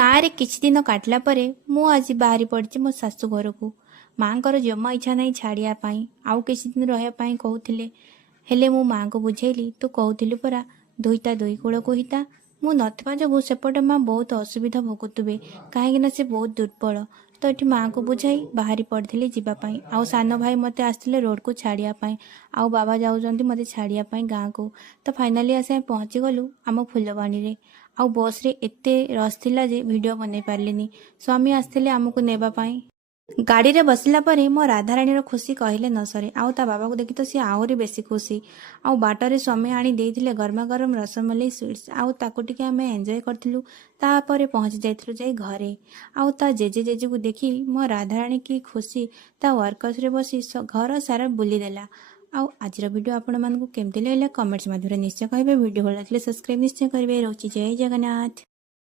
गाँव रे किछि दिन काटला परे मु आज बाहरी पड़ची मो शाशु घर को। माँकर जमा इच्छा नहीं छाड़िया पाई आउ किछि दिन रहिया पाई कहूथिले हेले मो माँ को बुझेली तू कहूथिलु परा दुईता दुई कूल को हिता मु नथिबा जोगु सेपटे माँ बहुत असुविधा भोगुतुबे कहीं से बहुत दुर्बल तो ये माँ को बुझाई बाहरी पड़ती जीवाई आउ सान भाई मते आसते रोड को छाड़ियापाई आउ बाबा जाऊँच मत छाड़ियापाई गाँव को तो फाइनाली आसे पहुँची गलु आम फुलवाणी रे आउ बस रे एते रश थिला जे वीडियो बनै पारलिनी। स्वामी आसते आमको नेबापाई गाड़ी रे बसला परे मो राधाराणी खुशी कहले न सरे आउ ता बाबा को देखी तो सी आहरी बेसी खुशी आउ बाटर स्वामी आनी देइथिले गरमा गरम रसमलाई स्वीट्स आउ ताको टिके आमे एंजॉय करथिलु। तापरे पहुंची जाइथिलु जाई घरे आउ ता जेजे जेजे को देखी मो राधाराणी की खुशी ता वर्कर्स रे बसी घर सारा बुली देला। आउ आज वीडियो आपण मानकु केमति लागला कमेंट्स माध्यम निश्चय कहबे। वीडियो भल लागले सब्सक्राइब निश्चय करिवे। रोची जय जगन्नाथ।